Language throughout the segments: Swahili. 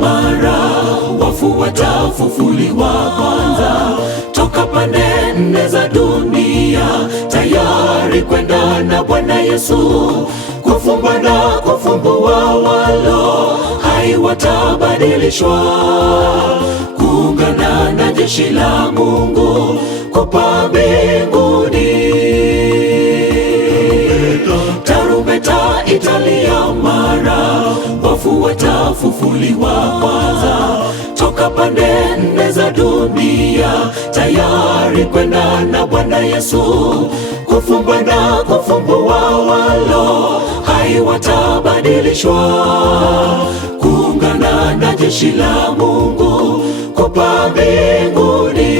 mara, wafu watafufuliwa kwanza. Toka pande nne za dunia, tayari kwenda na Bwana Yesu. Kufumba na kufumbua, walo hai watabadilishwa, kuungana na jeshi la Mungu kupaa mbinguni. Tarumbeta italia mara, wafu watafufuliwa kwanza. Toka pande nne za dunia, tayari kwenda na Bwana Yesu. Kufumba na kufumbua, walo hai watabadilishwa, kuungana na jeshi la Mungu kupaa mbinguni.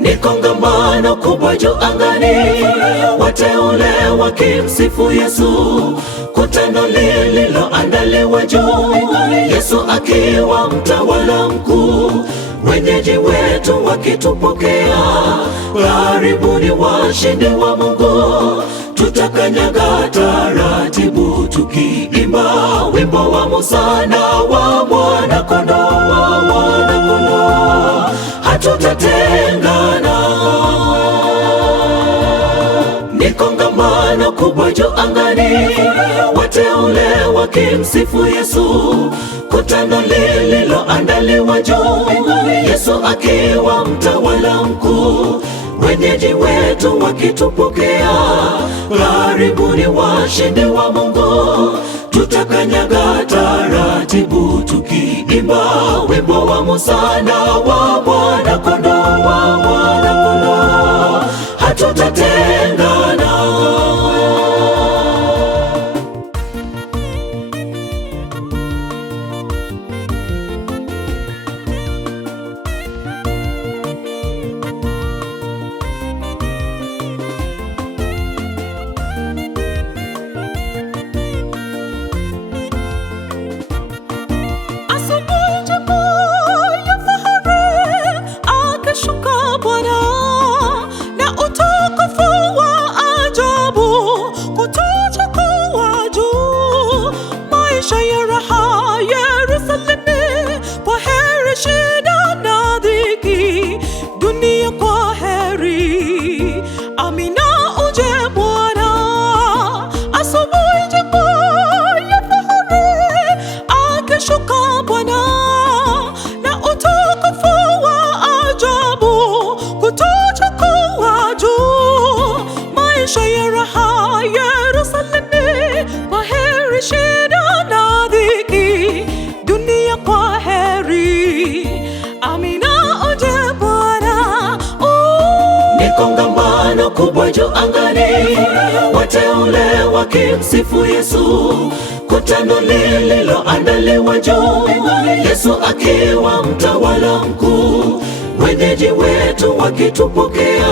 Ni kongamano kubwa juu angani, wateule wakimsifu Yesu. Kutano lililoandaliwa juu, Yesu akiwa mtawala mkuu. Wenyeji wetu wakitupokea, karibuni washindi wa Mungu. Tutakanyaga taratibu tukiimba wimbo wa Musa na wa Mwana-Kondoo, wa Mwana-Kondoo. Hatutatengana. Ni kongamano kubwa juu angani, wateule wakimsifu Yesu. Kutano lililoandaliwa juu, Yesu akiwa mtawala mkuu. Wenyeji wetu wakitupokea, karibuni washindi wa Mungu. Tutakanyaga taratibu tukiimba wimbo wa Musa na wa Mwana-Kondoo, wa Mwana-Kondoo. Hatutatengana. Kongamano kubwa juu angani, wateule wakimsifu Yesu. Kutano lililoandaliwa juu, Yesu akiwa mtawala mkuu. Wenyeji wetu wakitupokea,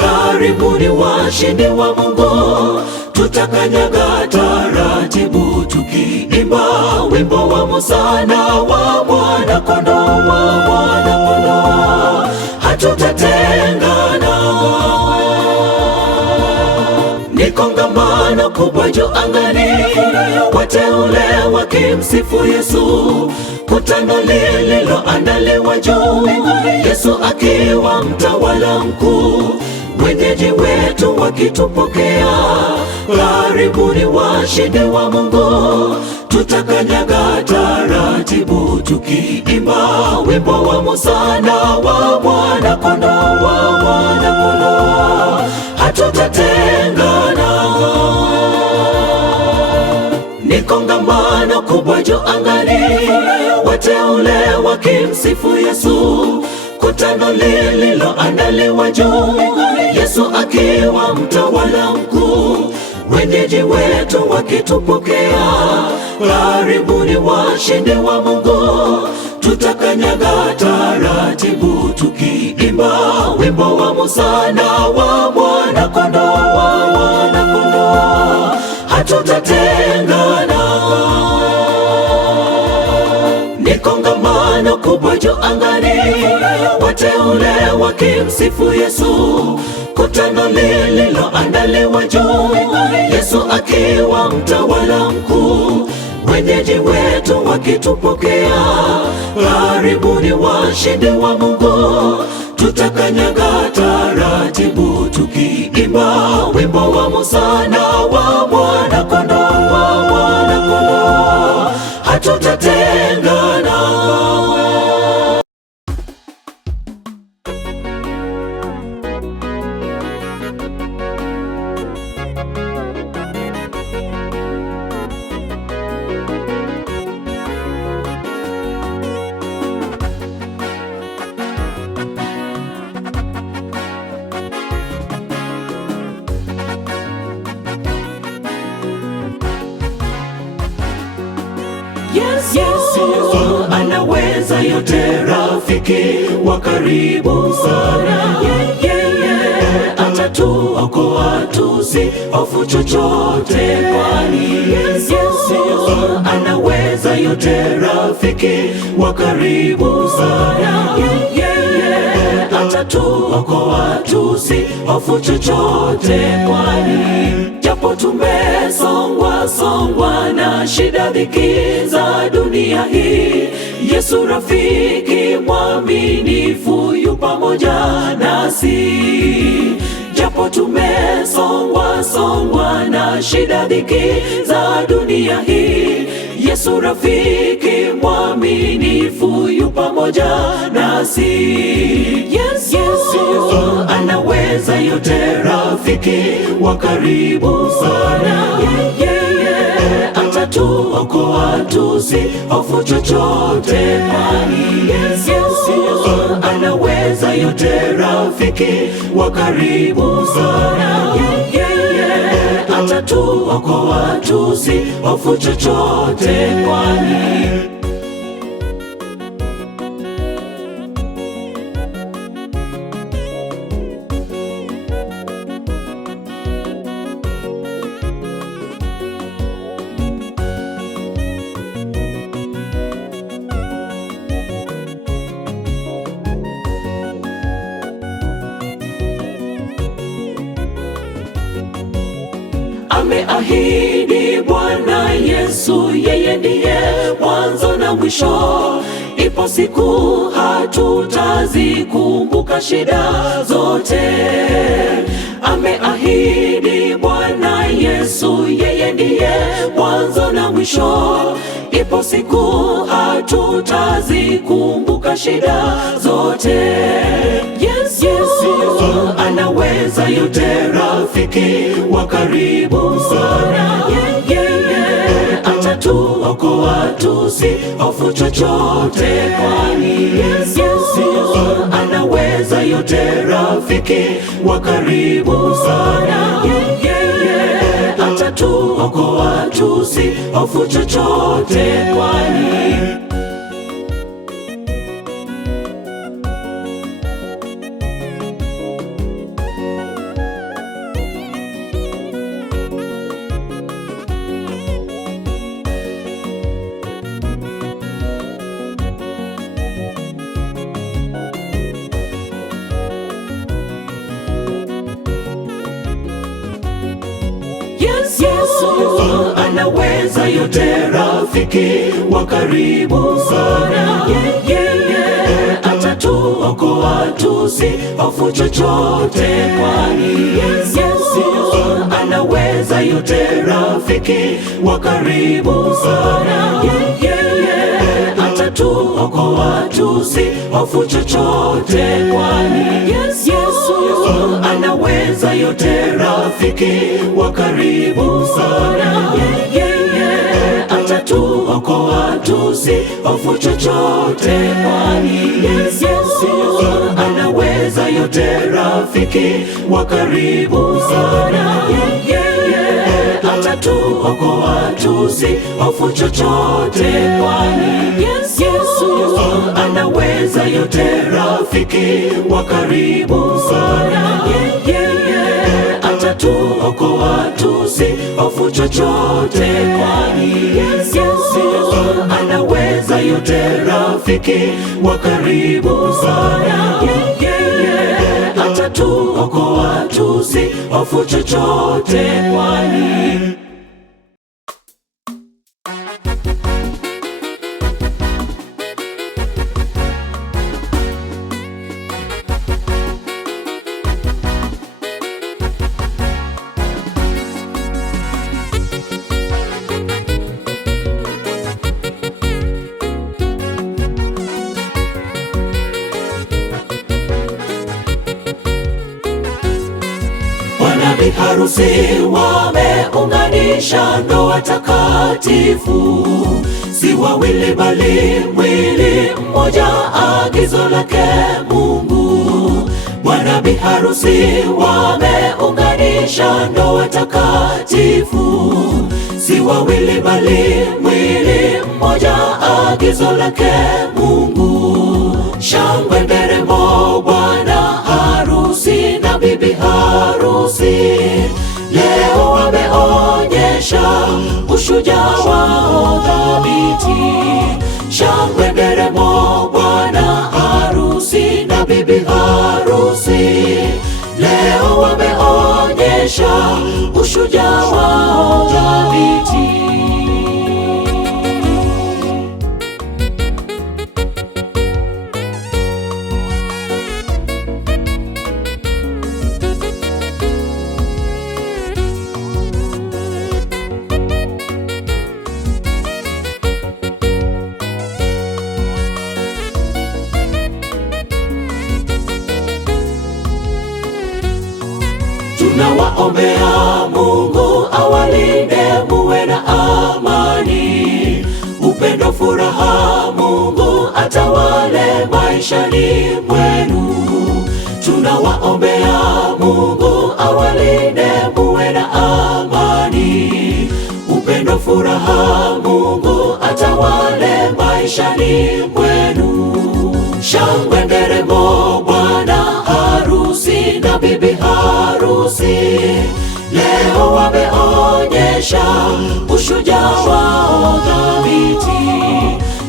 karibuni washindi wa Mungu. Tutakanyaga taratibu tukiimba wimbo wa Musa na wa Mwana-Kondoo, wa Mwana-Kondoo. Hatutatengana. Ni kongamano kubwa juu angani, wateule wakimsifu Yesu. Kutano lililoandaliwa juu, Yesu akiwa mtawala mkuu. Wenyeji wetu wakitupokea, karibuni washindi wa Mungu. Tutakanyaga taratibu tukiimba wimbo wa Musa na wa Mwana-Kondoo, wa Mwana-Kondoo. Hatutatengana. Ni kongamano kubwa juu angani, wateule wakimsifu Yesu. Kutano lililoandaliwa juu, Yesu akiwa mtawala mkuu. Wenyeji wetu wakitupokea, karibuni washindi wa Mungu. Tutakanyaga taratibu tukiimba wimbo wa Musa na wa Mwana-Kondoo, wa Mwana-Kondoo. Hatutatengana. Ni kongamano kubwa juu angani, wateule wakimsifu Yesu. Kutano lililoandaliwa juu, Yesu akiwa mtawala mkuu. wenyeji wetu wakitupokea. Karibuni washindi wa Mungu, tutakanyaga taratibu tukiimba wimbo wa Musa na wa Mwana-Kondoo, wa Mwana-Kondoo. Hatutatengana. Yesu anaweza yote, rafiki wa karibu sana. Atatuokoa tusihofu chochote, kwani Yesu anaweza yote, rafiki wa karibu sana. Atatuokoa tusihofu chochote, kwani japo tumesongwa na shida, dhiki za dunia hii, Yesu rafiki mwaminifu yu pamoja nasi. Japo tumesongwa na shida, dhiki za dunia hii, Yesu rafiki mwaminifu yu pamoja nasi. Yesu anaweza yote, rafiki wa karibu sana. Atatuokoa tusihofu chochote, kwani Yesu anaweza yote, rafiki wa karibu sana. Atatuokoa tusihofu chochote, kwani ameahidi Bwana Yesu, yeye ndiye mwanzo na mwisho. Ipo siku hatutazikumbuka shida zote. Ameahidi Bwana Yesu, yeye ndiye mwanzo na mwisho. Ipo siku hatutazikumbuka shida zote. Yesu anaweza yote, rafiki wa karibu sana. Atatuokoa tusihofu chochote, kwani Yesu anaweza yote, rafiki wa karibu sana. Atatuokoa tusihofu chochote, kwani Yesu anaweza yote, rafiki wa karibu sana. Atatuokoa tusihofu chochote, kwani Yesu anaweza yote, rafiki wa karibu sana. Atatuokoa tusihofu chochote, kwani Yesu anaweza yote, rafiki wa karibu sana. Atatuokoa tusihofu chochote, kwani Yesu anaweza yote, rafiki wa karibu sana. Atatuokoa tusihofu chochote, kwani Yesu anaweza yote, rafiki wa karibu sana. Atatuokoa tusihofu chochote, kwani Yesu anaweza yote, rafiki wa karibu sana. Atatuokoa tusihofu chochote, kwani harusi wameunganisha ndoa takatifu, si wawili bali mwili mmoja, agizo lake Mungu. Bwana bi harusi wameunganisha ndoa takatifu, si wawili bali mwili mmoja, agizo lake Mungu. Shangwe nderemo, bwana harusi na bibi harusi leo wameonyesha ushujaa wao thabiti. Shangwe nderemo, bwana harusi na bibi harusi leo wameonyesha ushujaa wao thabiti. Tunawaombea Mungu awalinde, muwe na amani, upendo, furaha, Mungu atawale maishani mwenu. Tunawaombea Mungu awalinde, muwe na amani, upendo, furaha, Mungu atawale maishani mwenu. Shangwe nderemo, bwana harusi na bibi harusi leo wameonyesha ushujaa wao thabiti.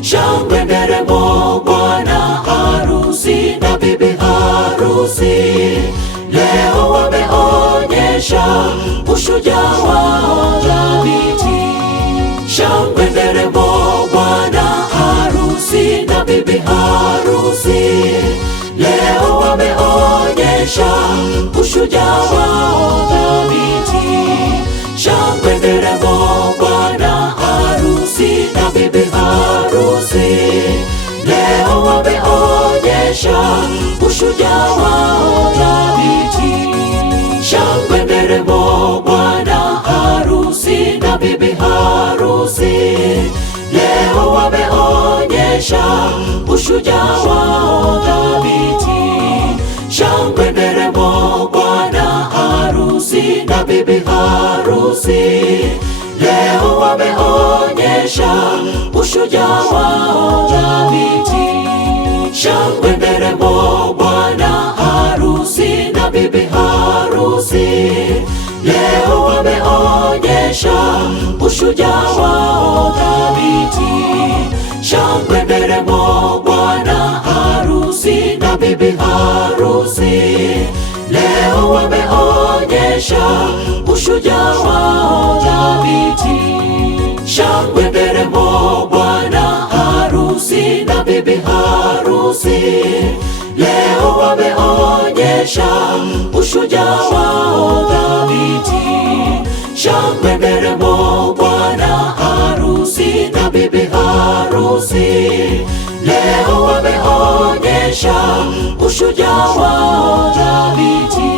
Shangwe nderemo, bwana harusi na bibi harusi leo wameonyesha ushujaa wao thabiti. Shangwe nderemo, bwana harusi na bibi harusi leo wameonyesha ushujaa wao thabiti. Shangwe nderemo, bwana harusi na bibi harusi leo wameonyesha ushujaa wao thabiti. Shangwe nderemo, bwana harusi na bibi harusi leo wameonyesha ushujaa wao thabiti. Shangwe nderemo, bwana harusi na bibi harusi leo wameonyesha ushujaa wao thabiti. Shangwe nderemo, bwana harusi na bibi harusi leo wameonyesha ushujaa wao thabiti. Shangwe nderemo, bwana harusi na bibi harusi leo wameonyesha ushujaa wao thabiti. Shangwe nderemo, bwana harusi na bibi harusi leo wameonyesha ushujaa wao thabiti. Shangwe nderemo, bwana harusi na bibi harusi leo wameonyesha ushujaa wao thabiti.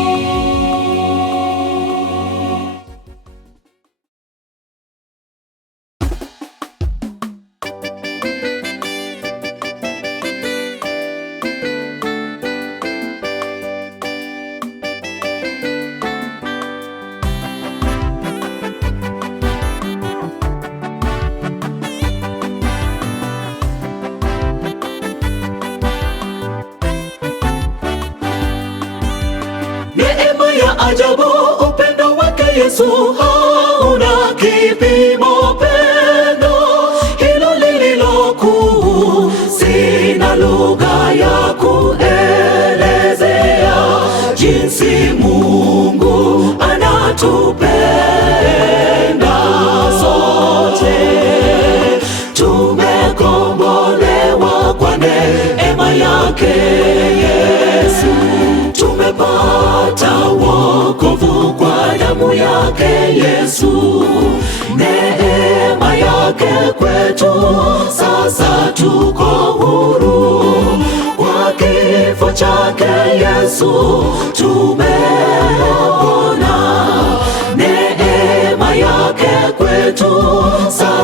Neema ya ajabu, upendo wake Yesu hauna kipimo. Pendo hilo lililo kuu, sina lugha ya kuelezea jinsi Mungu anatupenda sote. Tumekombolewa kwa neema yake Yesu, tumepata wokovu kwa damu yake Yesu. Neema yake kwetu, sasa tuko huru. Kwa kifo chake Yesu tumepona,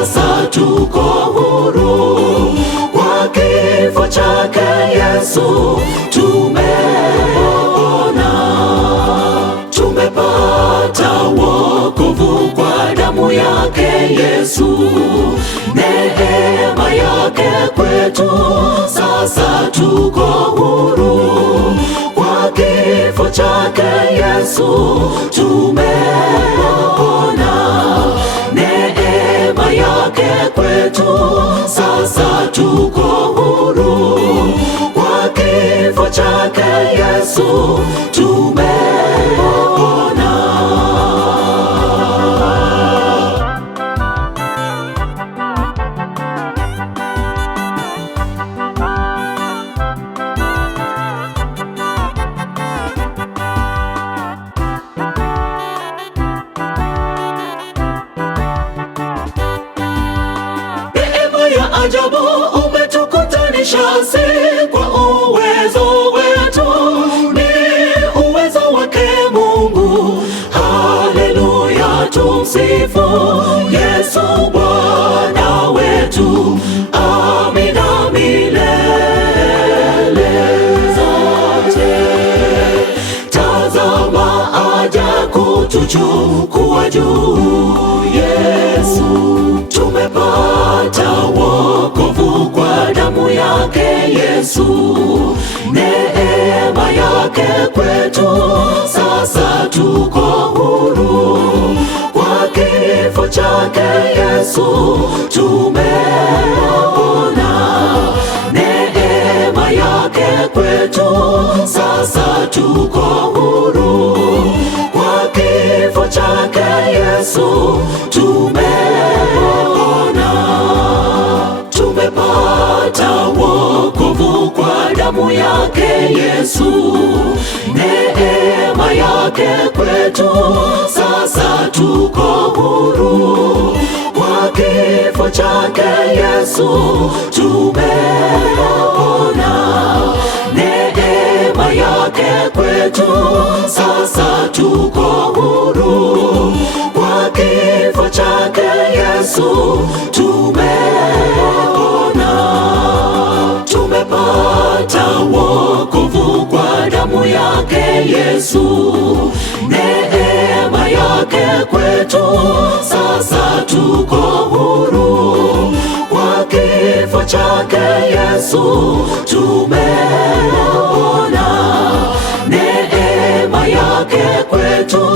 sasa tuko huru. Kwa kifo chake Yesu tumepona, tumepata wokovu kwa damu yake Yesu. Neema yake kwetu, sasa tuko huru. Kwa kifo chake Yesu tumepona, neema yake kwetu, sasa tuko huru. Kwa kifo chake Yesu tumepona. Ajabu umetukutanisha, si kwa uwezo wetu, ni uwezo wake Mungu. Haleluya, tumsifu Yesu Bwana wetu. Amina milele zote. Tazama aja kutuchukua juu Yesu. Tumepata wokovu kwa damu yake Yesu. Neema yake kwetu, sasa tuko huru. Kwa kifo chake Yesu tumepona, neema yake kwetu, sasa tuko huru. Kwa kifo chake Yesu tumepona, tumepata wokovu kwa damu yake Yesu. Neema yake kwetu, sasa tuko huru. Kwa kifo chake Yesu tumepona, neema yake kwetu, sasa tuko huru. Kwa kifo chake Yesu tumepona, tumepata wokovu kwa damu yake Yesu. Neema yake kwetu, sasa tuko huru. Kwa kifo chake Yesu tumepona, neema yake kwetu,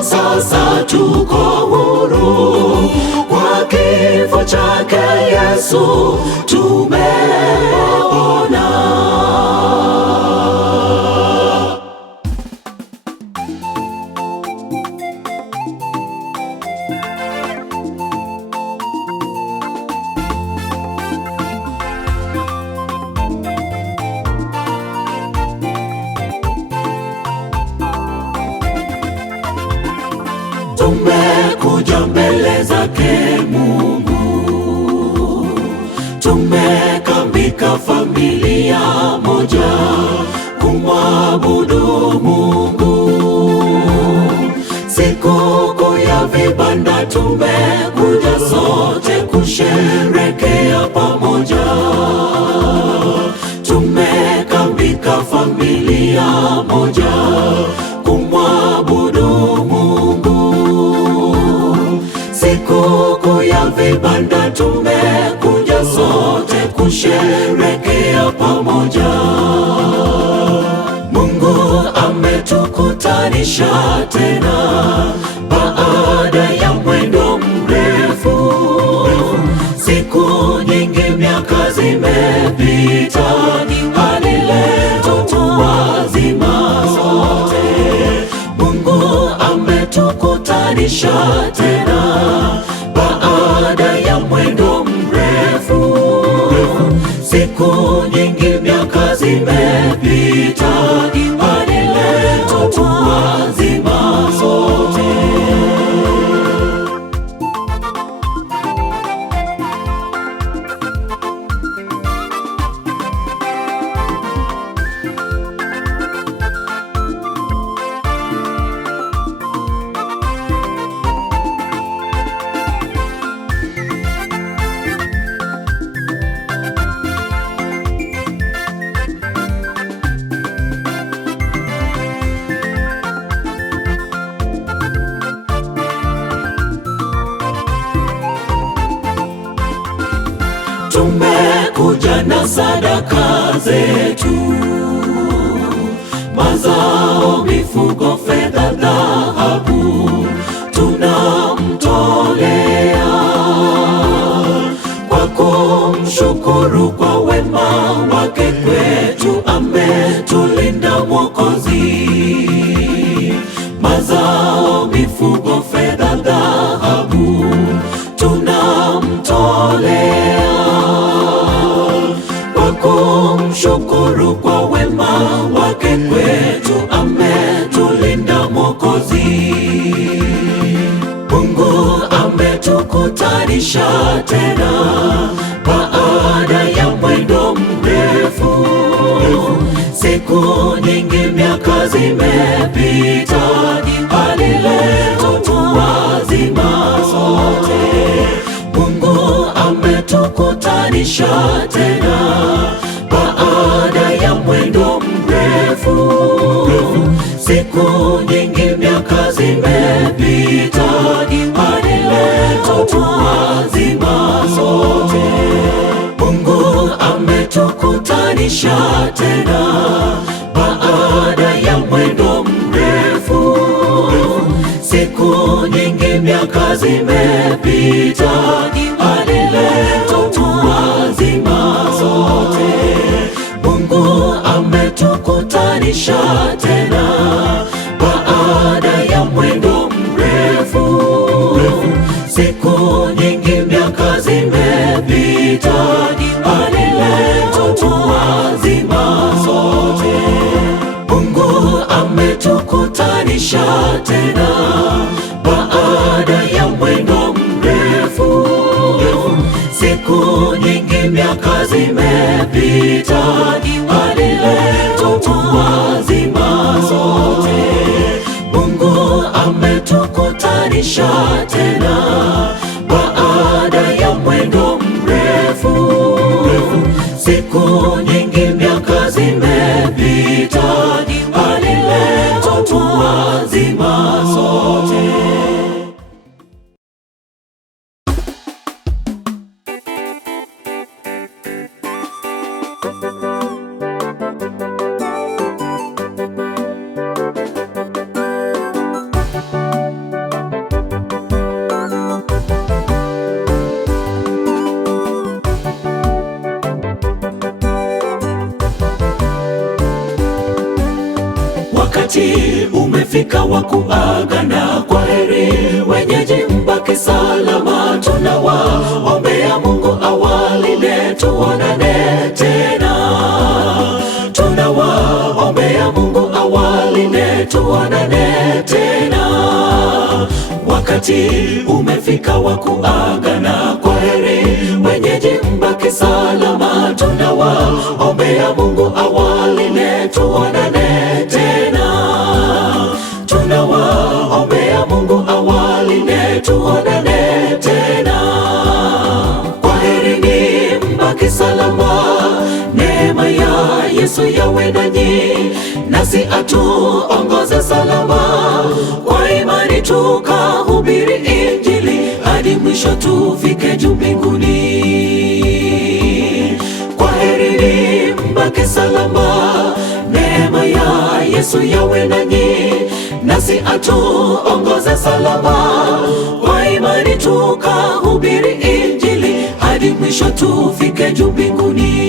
sasa tuko huru. Kwa kifo chake Yesu tumepona. Tumekuja mbele zake Mungu, tumekambika familia moja kumwabudu Mungu. Sikukuu ya vibanda tumekuja sote kusherekea pamoja. Tumekambika familia moja kumwabudu Mungu. Sikukuu ya vibanda tumekuja sote kusherekea pamoja. Mungu ametukutanisha tena baada ya mwendo mrefu. Siku nyingi, miaka zimepita, hadi leo tu wazima sote. Mungu ametukutanisha tena baada ya mwendo mrefu. Siku nyingi, miaka zimepita, hadi leo tu wazima sote. tumekuja na sadaka zetu, mazao, mifugo, fedha, dhahabu, tunamtolea kwa kumshukuru kwa wema wake kwetu. Ametulinda Mwokozi. Mazao, mifugo, fedha, dhahabu, tunamtolea kwa kumshukuru kwa wema wake kwetu. Ametulinda Mwokozi. Mungu ametukutanisha tena baada ya mwendo mrefu. Siku nyingi, miaka zimepita, hadi leo tu wazima sote. Mungu ametukutanisha tena baada ya mwendo mrefu. Siku nyingi, miaka zimepita, hadi leo tu wazima sote. Mungu ametukutanisha tena baada ya mwendo mrefu. Siku nyingi, miaka zimepita, hadi leo tu wazima sote. Mungu ametukutanisha tena baada ya mwendo mrefu. Siku nyingi, miaka zimepita, hadi leo tu wazima sote. Mungu ametukutanisha tena baada ya mwendo mrefu. Siku nyingi, miaka zimepita, hadi leo tu wazima sote. Mungu ametukutanisha tena baada ya mwendo mrefu. Siku nyingi, miaka zimepita, hadi leo tu wazima sote. Wakati umefika wa kuagana, kwa heri wenyeji, mbaki salama. Tunawaombea Mungu awalinde, tuonane tena. Tunawaombea Mungu awalinde, tuonane tena. Wakati umefika wa kuagana, kwa heri wenyeji, mbaki salama. Tunawaombea Mungu awalinde, tuonane tena. Tunawaombea Mungu awalinde, tuonane tena. Kwaherini, mbaki salama. Neema ya Yesu yawe nanyi, nasi atuongoze salama. Kwa imani tukahubiri Injili, hadi mwisho tufike juu mbinguni. Kwaherini, mbaki salama. Neema ya Yesu yawe nanyi, nasi atuongoze salama. Kwa imani tukahubiri Injili, hadi mwisho tufike juu mbinguni.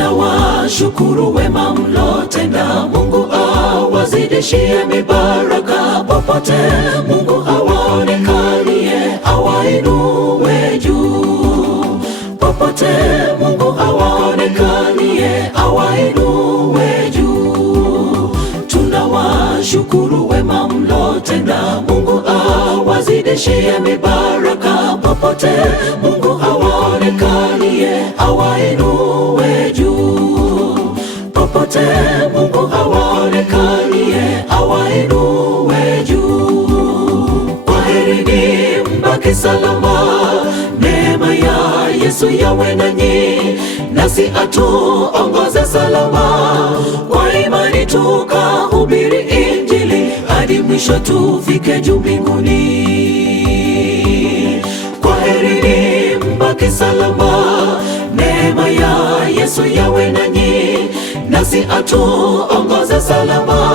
Tunawashukuru wema mlotenda. Mungu awazidishie mibaraka popote. Mungu awaonekanie, awainuwe juu popote. Mungu awaonekanie, awainuwe juu. Tunawashukuru wema mlotenda. Mungu awazidishie mibaraka popote. Mungu awaonekanie, awainuwe juu popote. Mungu awaonekanie, awainuwe juu. Yesu yawe nanyi, nasi atuongoze salama. Kwa imani tukahubiri Injili hadi mwisho, tufike juu mbinguni. Kwaherini, mbaki salama. Neema ya Yesu yawe nanyi, nasi atuongoze salama.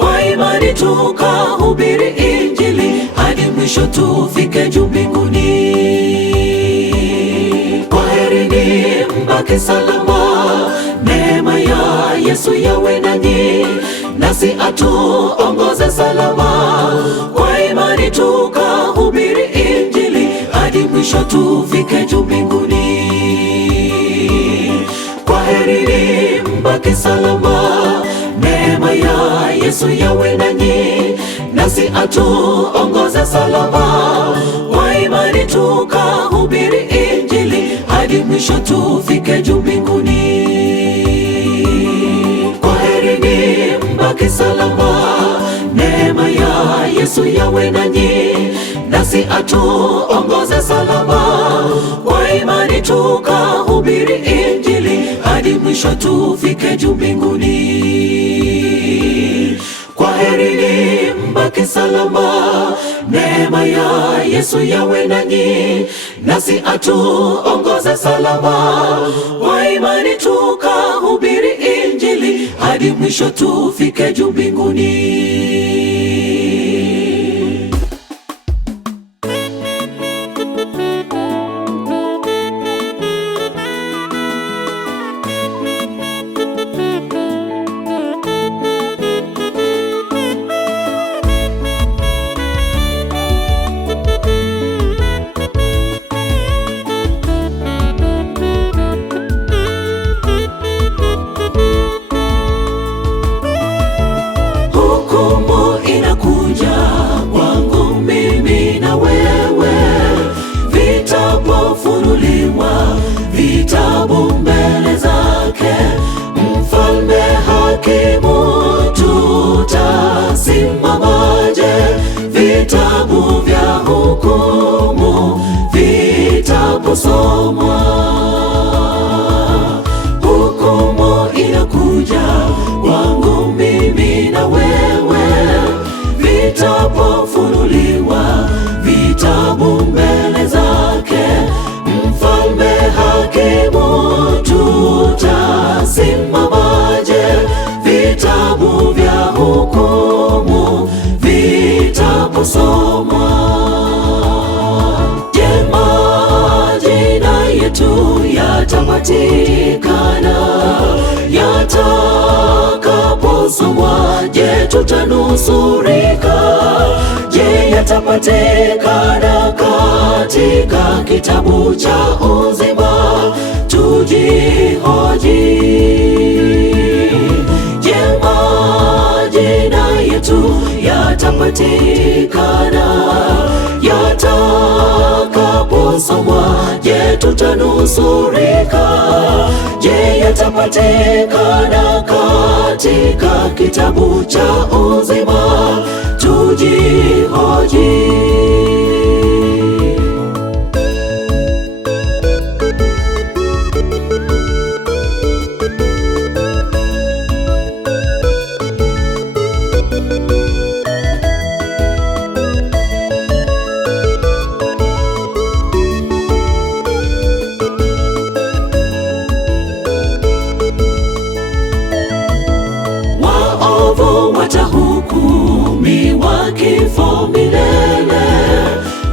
Kwa imani tukahubiri Injili hadi mwisho, tufike juu mbinguni. Kwaherini, mbaki salama. Neema ya Yesu yawe nanyi, nasi atuongoze salama. Kwa imani tukahubiri Injili hadi mwisho, tufike juu mbinguni. Kwaherini, mbaki salama. Neema ya Yesu yawe nanyi, nasi atuongoze salama. Kwa imani tukahubiri Injili hadi mwisho, tufike juu mbinguni. Kwaherini, mbaki salama. Neema ya Yesu yawe nanyi, nasi atuongoze salama. Kwa imani tukahubiri Injili hadi mwisho, tufike juu mbinguni. Kwaherini, mbaki salama. Neema ya Yesu yawe nanyi, nasi atuongoze salama. Kwa imani tukahubiri Injili hadi mwisho, tufike juu mbinguni. Vitabu mbele zake, mfalme hakimu, tutasimamaje? Vitabu vya hukumu vitaposomwa, hukumu inakuja kwangu mimi na wewe. Vitapofunuliwa vitabu mbele zake, mfalme hakimu, tutasimamaje? Vitabu vya hukumu vitaposomwa. Je, majina yetu yatapatikana yatakaposomwa? Je, tutanusurika? Je, yatapatikana katika kitabu cha uzima? Tujihoji. Je, majina yetu yatapatikana yatakaposomwa? Je, tutanusurika? Je, yatapatikana katika kitabu cha uzima? Tujihoji. Watahukumiwa kifo milele,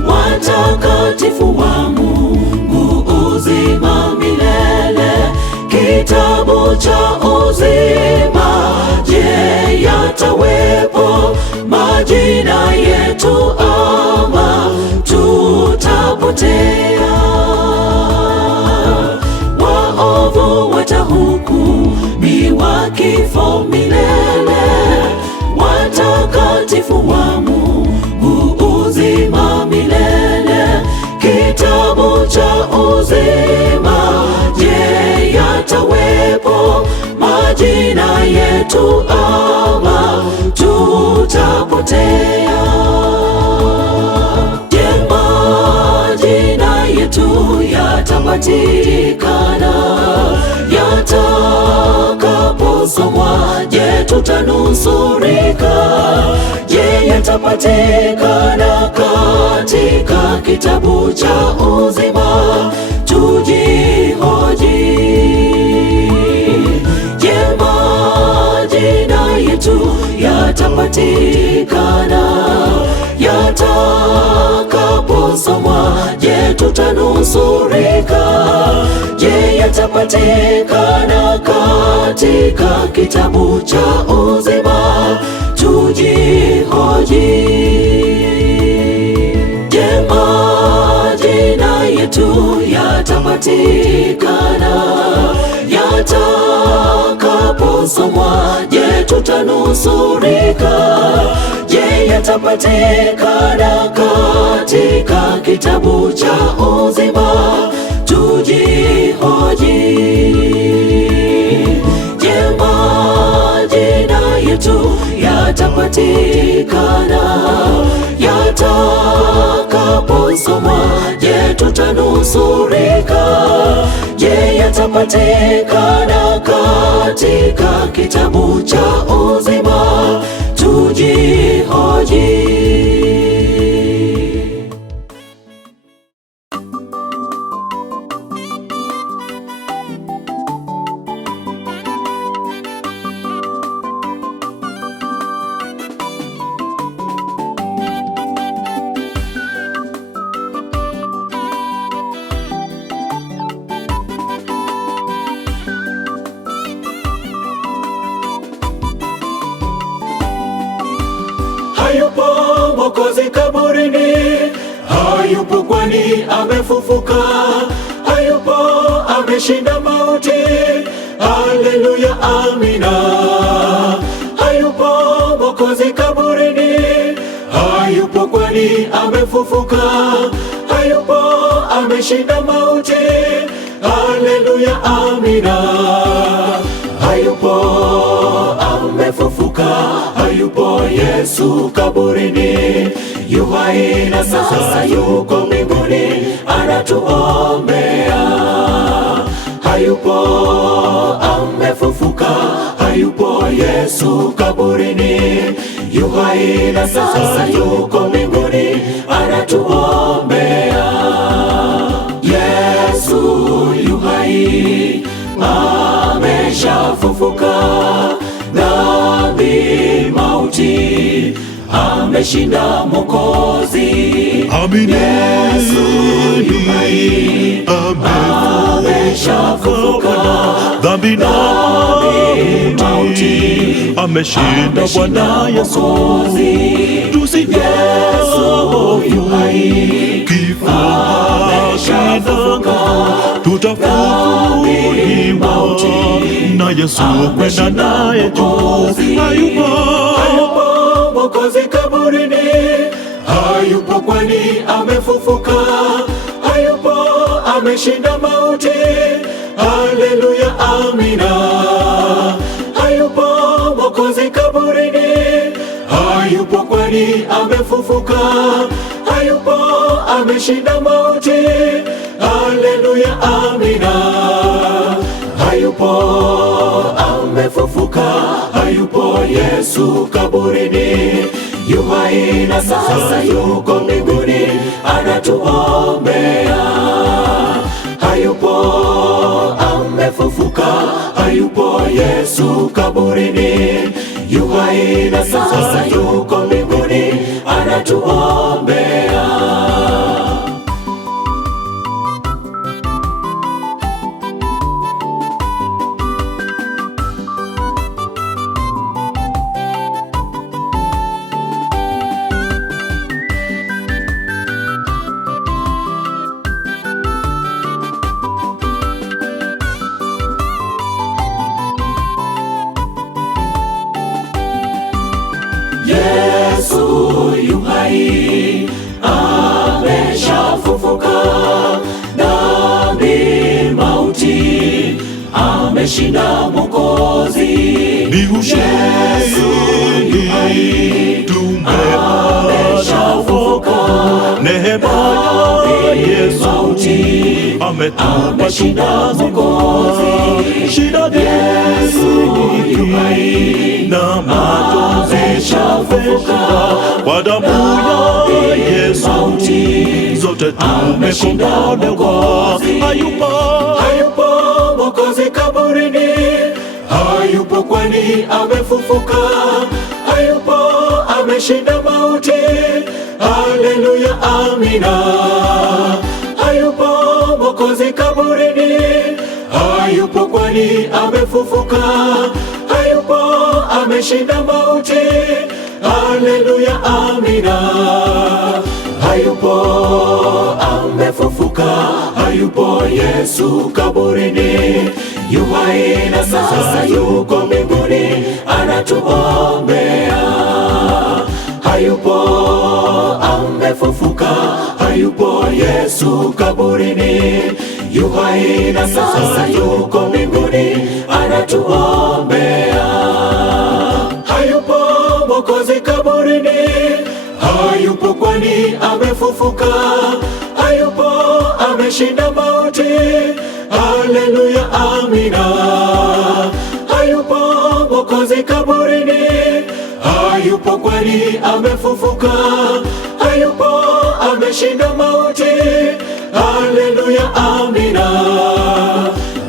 watakatifu wa Mungu uzima milele. Kitabu cha uzima, je, yatawepo majina yetu ama tutapotea? Waovu watahukumiwa kifo milele, watakatifu wa Mungu uzima milele. Kitabu cha uzima, je, yatawepo majina yetu ama tutapotea? Je, majina yetu yatapatikana yatapatikana. Yatakaposomwa, je, tutanusurika? Je, yatapatikana katika kitabu cha uzima? Tujihoji. Je, majina yetu yatapatikana? Yatakaposomwa, je, tutanusurika? Je, yatapatikana katika kitabu cha uzima? Tujihoji. Je, majina yetu yatapatikana? Yatakaposomwa, je, tutanusurika? Je, yatapatikana katika kitabu cha uzima? Tujihoji. Je, majina yetu yatapatikana? Yatakaposomwa, je, tutanusurika? Je, yatapatikana katika kitabu cha uzima? Tujihoji. Hayupo Mwokozi kaburini, hayupo kwani amefufuka. Hayupo, ameshinda mauti, haleluya, amina. Hayupo Mwokozi kaburini, hayupo kwani amefufuka. Hayupo, ameshinda mauti, haleluya, amina. Hayupo, amefufuka. Hayupo Yesu kaburini, yu hai na sasa yuko mbinguni, anatuombea. Hayupo, amefufuka. Hayupo Yesu kaburini, yu hai na sasa yuko mbinguni, anatuombea. Yesu yu hai, ameshafufuka. Dhambi, mauti, ameshinda Mwokozi. Yesu yu hai, ameshafufuka. Dhambi na mauti, ameshinda Bwana Yesu. Yesu yu hai, ameshafufuka. Tutafufuliwa na Yesu kwenda naye juu. Hayupo Mwokozi kaburini, hayupo kwani amefufuka. Hayupo, ameshinda mauti, haleluya, amina. Hayupo Mwokozi kaburini, hayupo kwani amefufuka. Hayupo, ameshinda mauti, haleluya, amina. Hayupo, amefufuka. Hayupo Yesu kaburini, yu hai na sasa yuko mbinguni, anatuombea. Hayupo, amefufuka. Hayupo Yesu kaburini, yu hai na sasa yuko mbinguni, anatuombea. Yesu yu hai, ameshafufuka. Dhambi, mauti, ameshinda Mwokozi. Yesu yu hai, ameshafufuka. Neema Yesu ametupa shida Mwokozi. nzima, shida yu hai, na majonzi shafesha. Kwa damu ya Yesu zote tumekombolewa. Hayupo Mwokozi kaburini, hayupo kwani amefufuka. Hayupo, ameshinda mauti. Haleluya, amina. Hayupo Mwokozi kaburini, hayupo kwani amefufuka. Hayupo, ameshinda mauti. Haleluya, amina. Hayupo, amefufuka. Hayupo Yesu kaburini, yu hai na sasa yuko mbinguni anatuombea. Hayupo, amefufuka. Hayupo Yesu kaburini, yu hai na sasa yuko mbinguni anatuombea. Hayupo Mwokozi kaburini, hayupo kwani amefufuka. Hayupo, ameshinda mauti. Haleluya, amina. Hayupo Mwokozi kaburini, hayupo kwani amefufuka. Hayupo, ameshinda mauti. Haleluya, amina.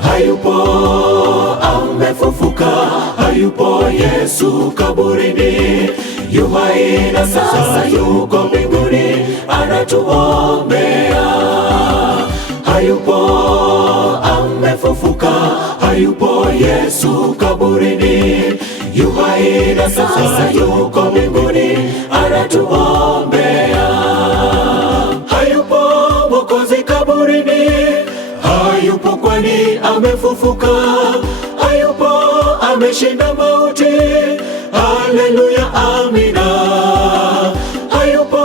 Hayupo, amefufuka. Hayupo Yesu kaburini, yu hai na sasa yuko mbinguni anatuombea. Hayupo, amefufuka. Hayupo Yesu kaburini, yu hai na sasa yuko mbinguni anatuombea. Hayupo Mwokozi kaburini, hayupo kwani amefufuka. Hayupo, ameshinda mauti. Haleluya, amina. Hayupo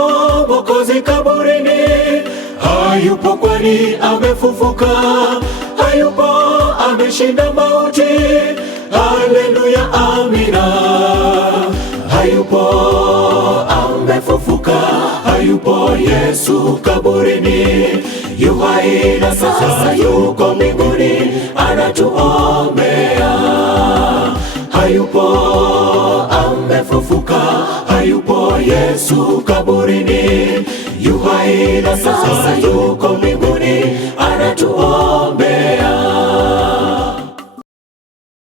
Mwokozi kaburini, hayupo kwani amefufuka. Hayupo, ameshinda mauti. Haleluya, amina. Hayupo, amefufuka. Hayupo Yesu kaburini, yu hai na sasa yuko mbinguni anatuombea. Hayupo, amefufuka. Hayupo Yesu kaburini, yu hai na sasa yuko mbinguni